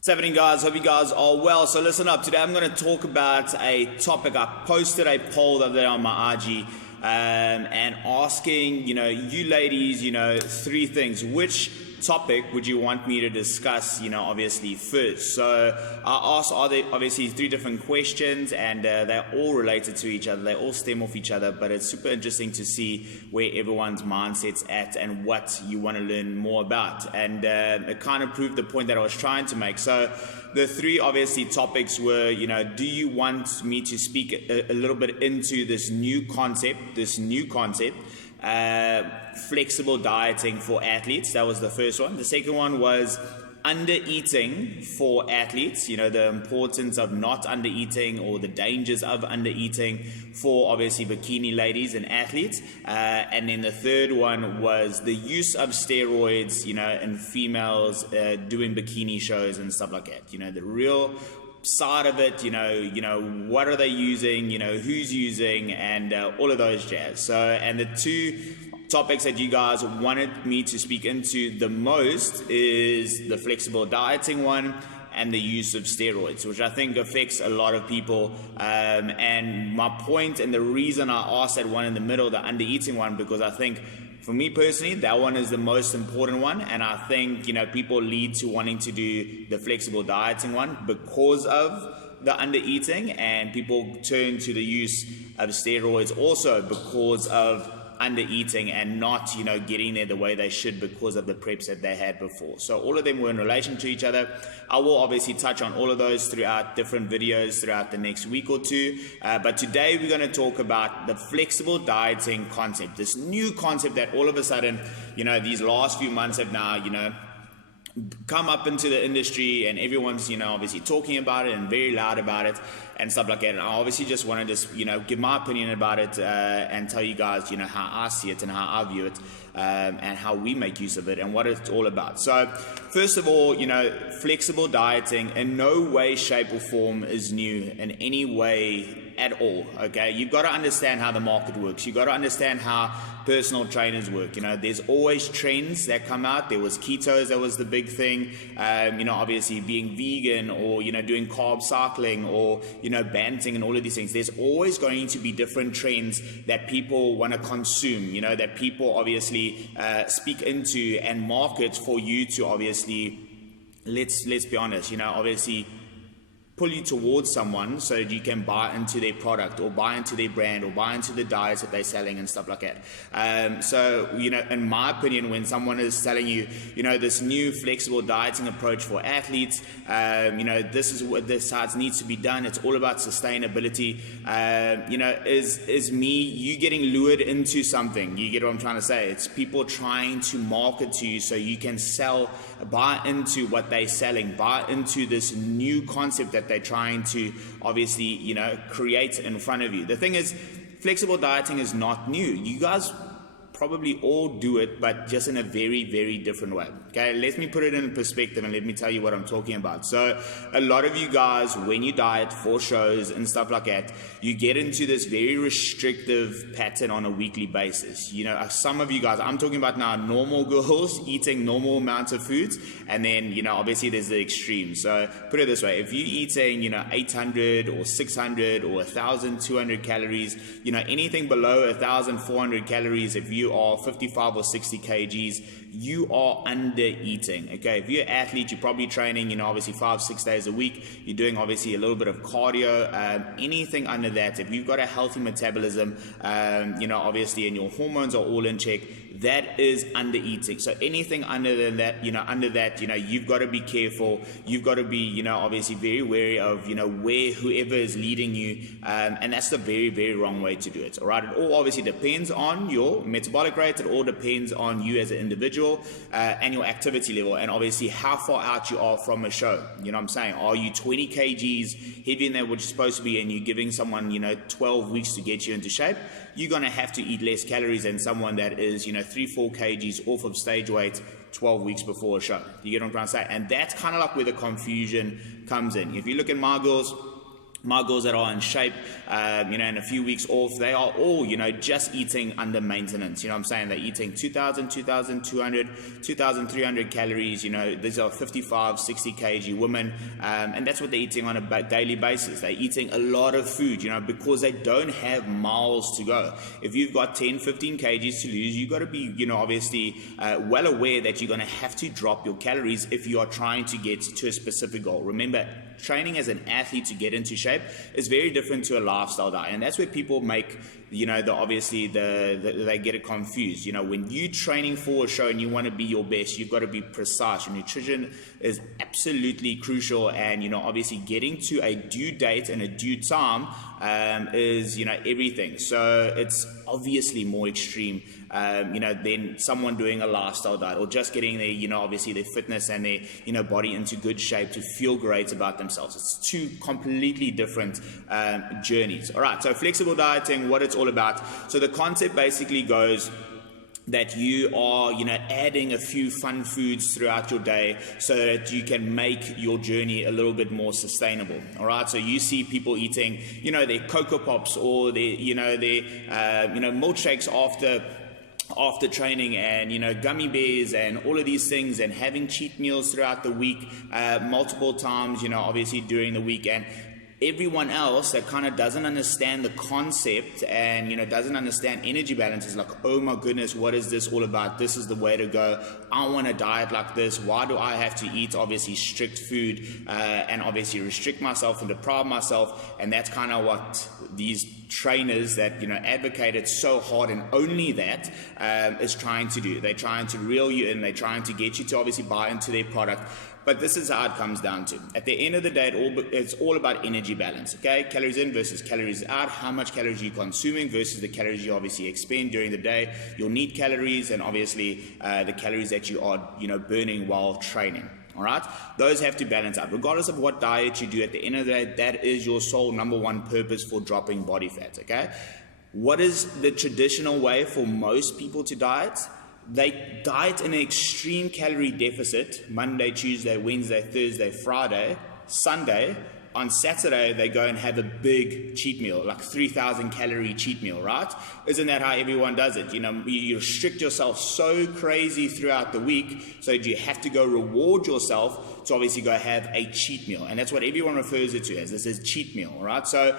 What's happening, guys? Hope you guys are well. So listen up. Today I'm going to talk about a topic. I posted a poll the other day on my IG and asking, you ladies, three things. Which topic would you want me to discuss, obviously first? So I asked, are there obviously three different questions, and they're all related to each other. They all stem off each other, but it's super interesting to see where everyone's mindset's at and what you want to learn more about. And it kind of proved the point that I was trying to make. So the three obviously topics were, do you want me to speak a little bit into this new concept, flexible dieting for athletes? That was the first one. The second one was under eating for athletes, the importance of not under eating or the dangers of under eating for obviously bikini ladies and athletes. And then the third one was the use of steroids, in females doing bikini shows and stuff like that. The real side of it, what are they using, who's using, and all of those jazz. So, and the two topics that you guys wanted me to speak into the most is the flexible dieting one and the use of steroids, which I think affects a lot of people. And my point and the reason I asked that one in the middle, the under eating one, because I think for me personally, that one is the most important one, and I think people lead to wanting to do the flexible dieting one because of the under eating, and people turn to the use of steroids also because of under eating and not getting there the way they should because of the preps that they had before. So all of them were in relation to each other. I will obviously touch on all of those throughout different videos throughout the next week or two, but today we're going to talk about the flexible dieting concept, this new concept that all of a sudden these last few months have now come up into the industry, and everyone's obviously talking about it and very loud about it and stuff like that. And I obviously just want to just give my opinion about it and tell you guys how I see it and how I view it, and how we make use of it and what it's all about. So first of all, flexible dieting in no way, shape or form is new in any way at all. Okay, you've got to understand how the market works. You've got to understand how personal trainers work. There's always trends that come out. There was ketos, that was the big thing. Obviously being vegan, or doing carb cycling, or banting and all of these things. There's always going to be different trends that people want to consume, that people obviously speak into and market for you to obviously, let's be honest, obviously pull you towards someone so that you can buy into their product or buy into their brand or buy into the diets that they're selling and stuff like that. So in my opinion, when someone is telling you this new flexible dieting approach for athletes, this is what this science needs to be done, it's all about sustainability, is you getting lured into something. You get what I'm trying to say? It's people trying to market to you so you can buy into what they're selling, buy into this new concept that they're trying to obviously create in front of you. The thing is, flexible dieting is not new. You guys probably all do it, but just in a very, very different way. Okay, let me put it in perspective and let me tell you what I'm talking about. So a lot of you guys, when you diet for shows and stuff like that, you get into this very restrictive pattern on a weekly basis. Some of you guys, I'm talking about now normal girls eating normal amounts of foods, and then obviously there's the extremes. So put it this way, if you're eating 800 or 600 or 1,200 calories, anything below 1,400 calories, if you are 55 or 60 kgs, you are under eating. Okay, if you're an athlete, you're probably training obviously 5-6 days a week, you're doing obviously a little bit of cardio, anything under that, if you've got a healthy metabolism, obviously, and your hormones are all in check, that is under eating. So anything under that, you've got to be careful. You've got to be, obviously very wary of, where whoever is leading you, and that's the very, very wrong way to do it. All right, it all obviously depends on your metabolic rate. It all depends on you as an individual, and your activity level, and obviously how far out you are from a show. You know what I'm saying? Are you 20 kgs heavier than what you're supposed to be, and you're giving someone 12 weeks to get you into shape? You're going to have to eat less calories than someone that is 3-4 kgs off of stage weight 12 weeks before a show. You get what I'm trying to say? And that's kind of like where the confusion comes in. If you look at my girls, my girls that are in shape, in a few weeks off, they are all, just eating under maintenance. I'm saying they're eating 2,000, 2,200, 2,300 calories. These are 55, 60 kg women, and that's what they're eating on a daily basis. They're eating a lot of food, because they don't have miles to go. If you've got 10, 15 kgs to lose, you've got to be, obviously well aware that you're going to have to drop your calories if you are trying to get to a specific goal. Remember, training as an athlete to get into shape is very different to a lifestyle diet, and that's where people make they get it confused. When you're training for a show and you want to be your best, you've got to be precise. Your nutrition is absolutely crucial, and obviously getting to a due date and a due time is everything. So it's obviously more extreme than someone doing a lifestyle diet or just getting their obviously their fitness and their body into good shape to feel great about themselves. It's two completely different journeys. All right, so flexible dieting, what it's all about. So the concept basically goes that you are, adding a few fun foods throughout your day so that you can make your journey a little bit more sustainable. All right. So you see people eating, their Cocoa Pops or their milkshakes after training, and gummy bears and all of these things, and having cheat meals throughout the week, multiple times, obviously during the week. And everyone else that kind of doesn't understand the concept and doesn't understand energy balance is like, oh my goodness, what is this all about? This is the way to go. I want a diet like this. Why do I have to eat obviously strict food and obviously restrict myself and deprive myself? And that's kind of what these trainers that advocate it so hard and only that is trying to do. They're trying to reel you in. They're trying to get you to obviously buy into their product. But this is how it comes down to. At the end of the day, it's all about energy balance, okay? Calories in versus calories out, how much calories you're consuming versus the calories you obviously expend during the day, your need calories, and obviously the calories that you are, burning while training. All right, those have to balance out. Regardless of what diet you do, at the end of the day, that is your sole number one purpose for dropping body fat, okay? What is the traditional way for most people to diet? They diet in an extreme calorie deficit Monday, Tuesday, Wednesday, Thursday, Friday, Sunday. On Saturday, they go and have a big cheat meal, like 3,000 calorie cheat meal, right? Isn't that how everyone does it? You restrict yourself so crazy throughout the week, so you have to go reward yourself to obviously go have a cheat meal. And that's what everyone refers it to as. This is cheat meal, right? So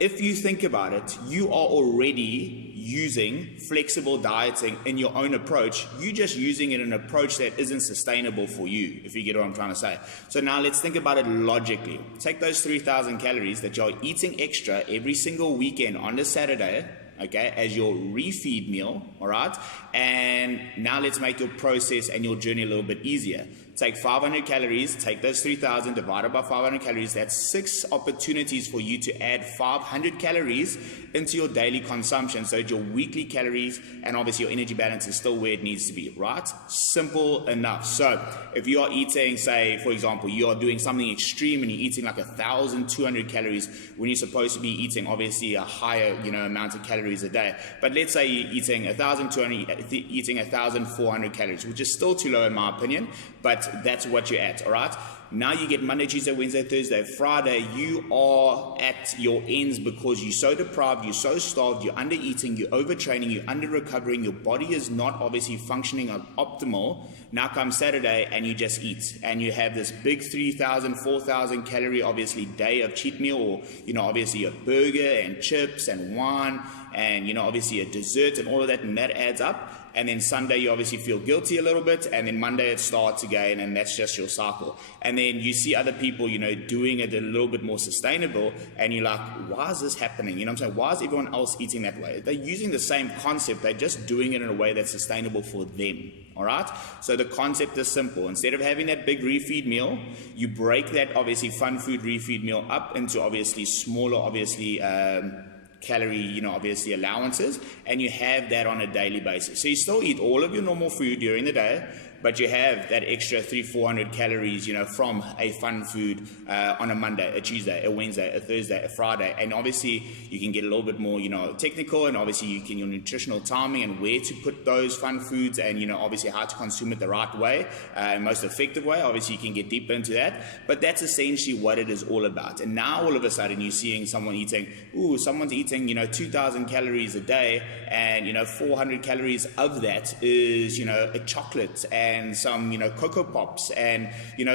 if you think about it, you are already using flexible dieting in your own approach. You're just using it in an approach that isn't sustainable for you, if you get what I'm trying to say. So now let's think about it logically. Take those 3,000 calories that you're eating extra every single weekend on the Saturday, okay, as your refeed meal, all right? And now let's make your process and your journey a little bit easier. Take 500 calories, take those 3,000 divided by 500 calories. That's 6 opportunities for you to add 500 calories into your daily consumption, so that your weekly calories and obviously your energy balance is still where it needs to be, right? Simple enough. So if you are eating, say, for example, you are doing something extreme and you're eating like 1,200 calories when you're supposed to be eating obviously a higher, amount of calories a day. But let's say you're eating 1,200, eating 1,400 calories, which is still too low in my opinion, but that's what you're at, all right? Now you get Monday, Tuesday, Wednesday, Thursday, Friday. You are at your ends because you're so deprived, you're so starved, you're under eating, you're overtraining, you're under recovering, your body is not obviously functioning on optimal. Now comes Saturday and you just eat and you have this big 3,000, 4,000 calorie obviously day of cheat meal, or obviously a burger and chips and wine and obviously a dessert and all of that, and that adds up. And then Sunday you obviously feel guilty a little bit, and then Monday it starts again, and that's just your cycle. And then you see other people, doing it a little bit more sustainable, and you're like, why is this happening? I'm saying, why is everyone else eating that way? They're using the same concept, they're just doing it in a way that's sustainable for them. All right? So the concept is simple. Instead of having that big refeed meal, you break that obviously fun food refeed meal up into obviously smaller, obviously calorie, obviously allowances, and you have that on a daily basis. So you still eat all of your normal food during the day, but you have that extra 300-400 calories, from a fun food on a Monday, a Tuesday, a Wednesday, a Thursday, a Friday. And obviously you can get a little bit more, technical, and obviously you can, your nutritional timing and where to put those fun foods, and, obviously how to consume it the right way, most effective way. Obviously you can get deeper into that, but that's essentially what it is all about. And now all of a sudden you're seeing someone's eating 2,000 calories a day, and 400 calories of that is a chocolate and some Cocoa Pops and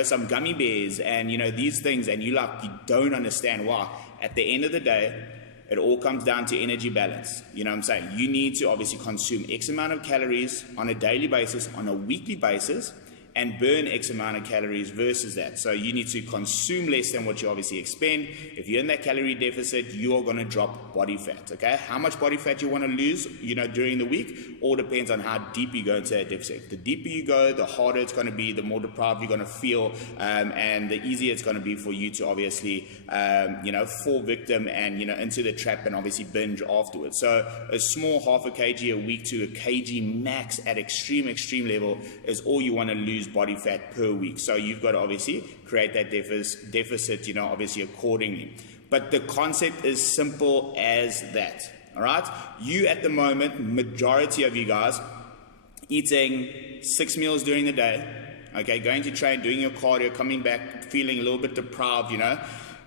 some gummy bears and these things, and you don't understand why. At the end of the day, it all comes down to energy balance. You know what I'm saying? You need to obviously consume X amount of calories on a daily basis, on a weekly basis, and burn X amount of calories versus that. So you need to consume less than what you obviously expend. If you're in that calorie deficit, you are going to drop body fat, okay? How much body fat you want to lose, during the week, all depends on how deep you go into that deficit. The deeper you go, the harder it's going to be, the more deprived you're going to feel, and the easier it's going to be for you to obviously, fall victim and, into the trap and obviously binge afterwards. So a small half a kg a week to a kg max at extreme level is all you want to lose body fat per week. So you've got to obviously create that deficit, obviously accordingly. But the concept is simple as that. All right. You at the moment, majority of you guys, eating 6 meals during the day. Okay, going to train, doing your cardio, coming back, feeling a little bit deprived,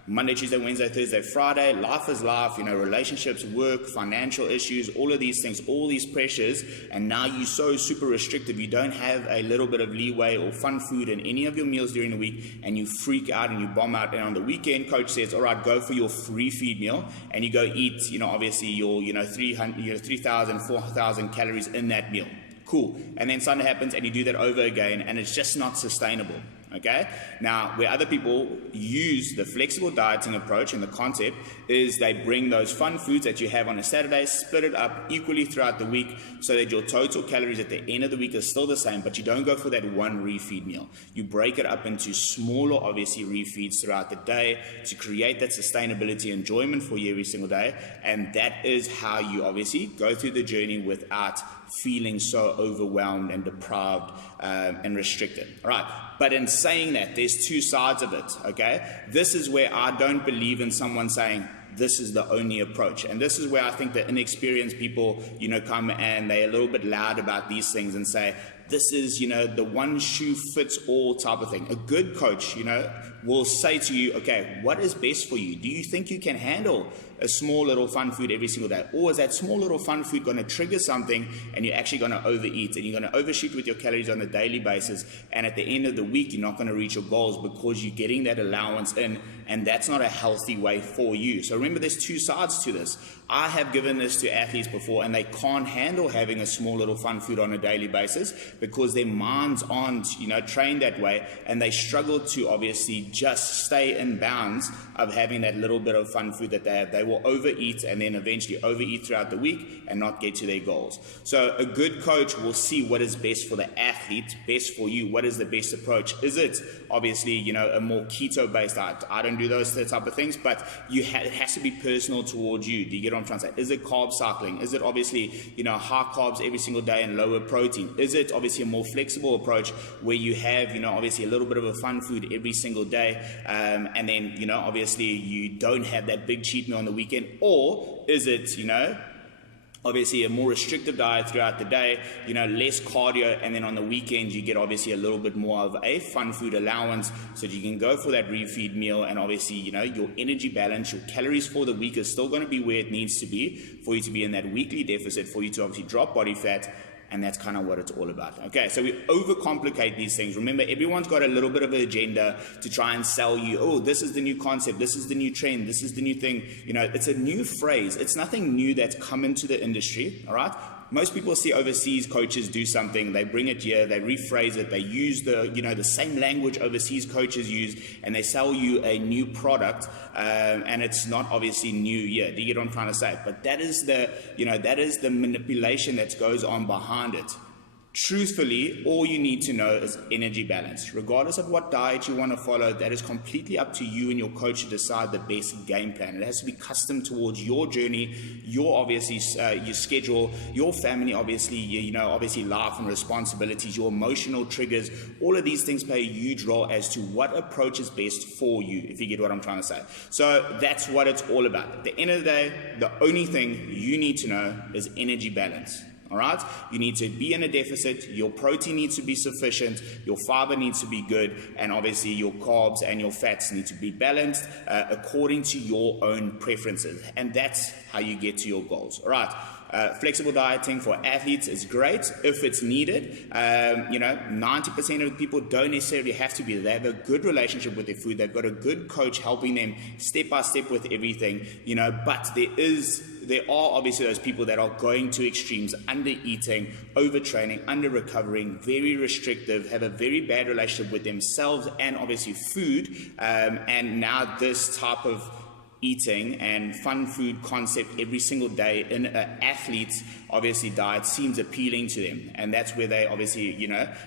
Monday, Tuesday, Wednesday, Thursday, Friday, life is life, relationships, work, financial issues, all of these things, all these pressures, and now you're so super restrictive, you don't have a little bit of leeway or fun food in any of your meals during the week, and you freak out and you bomb out, and on the weekend, coach says, all right, go for your free feed meal, and you go eat, obviously your, 3,000, 4,000 calories in that meal. Cool. And then Sunday happens and you do that over again, and it's just not sustainable. Okay. Now, where other people use the flexible dieting approach, and the concept is they bring those fun foods that you have on a Saturday, split it up equally throughout the week so that your total calories at the end of the week is still the same, but you don't go for that one refeed meal. You break it up into smaller, obviously, refeeds throughout the day to create that sustainability enjoyment for you every single day. And that is how you obviously go through the journey without feeling so overwhelmed and deprived and restricted. All right. But in saying that, there's two sides of it. Okay. This is where I don't believe in someone saying this is the only approach. And this is where I think the inexperienced people, come and they're a little bit loud about these things and say, this is, the one shoe fits all type of thing. A good coach, will say to you, okay, what is best for you? Do you think you can handle a small little fun food every single day? Or is that small little fun food going to trigger something and you're actually going to overeat and you're going to overshoot with your calories on a daily basis? And at the end of the week, you're not going to reach your goals because you're getting that allowance in, and that's not a healthy way for you. So remember, there's two sides to this. I have given this to athletes before, and they can't handle having a small little fun food on a daily basis because their minds aren't, trained that way, and they struggle to obviously just stay in bounds of having that little bit of fun food that they have. They will overeat and then eventually overeat throughout the week and not get to their goals. So a good coach will see what is best for the athlete, best for you. What is the best approach? Is it obviously, a more keto-based diet? I don't do those type of things, but it has to be personal towards you. Do you get what I'm trying to say? Is it carb cycling? Is it obviously, high carbs every single day and lower protein? Is it obviously a more flexible approach where you have, obviously a little bit of a fun food every single day, and then, obviously you don't have that big cheat meal on the weekend? Or is it, obviously a more restrictive diet throughout the day, less cardio, and then on the weekends you get obviously a little bit more of a fun food allowance so that you can go for that refeed meal, and obviously, your energy balance, your calories for the week is still going to be where it needs to be for you to be in that weekly deficit, for you to obviously drop body fat. And that's kind of what it's all about. Okay, so we overcomplicate these things. Remember, everyone's got a little bit of an agenda to try and sell you, oh, this is the new concept, this is the new trend, this is the new thing. It's a new phrase. It's nothing new that's come into the industry, all right? Most people see overseas coaches do something, they bring it here, they rephrase it, they use the same language overseas coaches use, and they sell you a new product, and it's not obviously new here. Do you get what I'm trying to say? But that is the manipulation that goes on behind it. Truthfully, all you need to know is energy balance. Regardless of what diet you want to follow, that is completely up to you and your coach to decide the best game plan. It has to be custom towards your journey, your your schedule, your family, obviously life and responsibilities, your emotional triggers. All of these things play a huge role as to what approach is best for you, if you get what I'm trying to say. So that's what it's all about. At the end of the day, the only thing you need to know is energy balance. All right, you need to be in a deficit, your protein needs to be sufficient, your fiber needs to be good, and obviously your carbs and your fats need to be balanced according to your own preferences. And that's how you get to your goals. All right. Flexible dieting for athletes is great if it's needed. 90% of people don't necessarily have to be there. They have a good relationship with their food. They've got a good coach helping them step by step with everything, but there are obviously those people that are going to extremes, under eating, overtraining, under recovering, very restrictive, have a very bad relationship with themselves and obviously food. And now this type of eating and fun food concept every single day in an athlete's obviously diet seems appealing to them, and that's where they obviously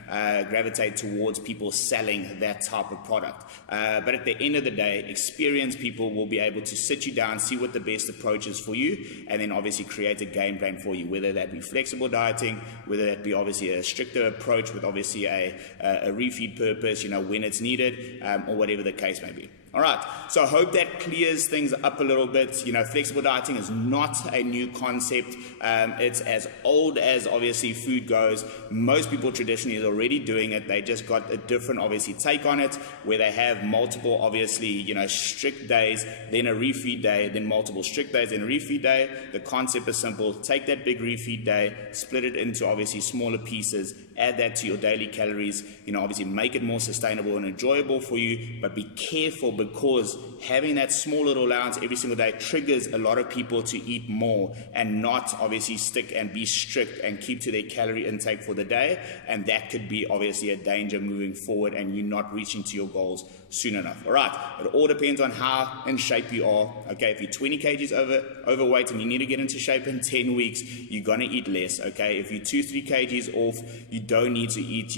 gravitate towards people selling that type of product. But at the end of the day, experienced people will be able to sit you down, see what the best approach is for you, and then obviously create a game plan for you, whether that be flexible dieting, whether that be obviously a stricter approach with obviously a refeed purpose, when it's needed, or whatever the case may be. All right, so I hope that clears things up a little bit. Flexible dieting is not a new concept. It's as old as obviously food goes. Most people traditionally are already doing it. They just got a different obviously take on it, where they have multiple obviously strict days, then a refeed day, then multiple strict days, then a refeed day. The concept is simple. Take that big refeed day, split it into obviously smaller pieces, add that to your daily calories, obviously make it more sustainable and enjoyable for you, but be careful, because having that small little allowance every single day triggers a lot of people to eat more and not obviously stick and be strict and keep to their calorie intake for the day, and that could be obviously a danger moving forward and you not reaching to your goals soon enough. All right, it all depends on how in shape you are. Okay, if you're 20 kgs overweight and you need to get into shape in 10 weeks, you're going to eat less. Okay, if you're 2-3 kgs off, you don't need to eat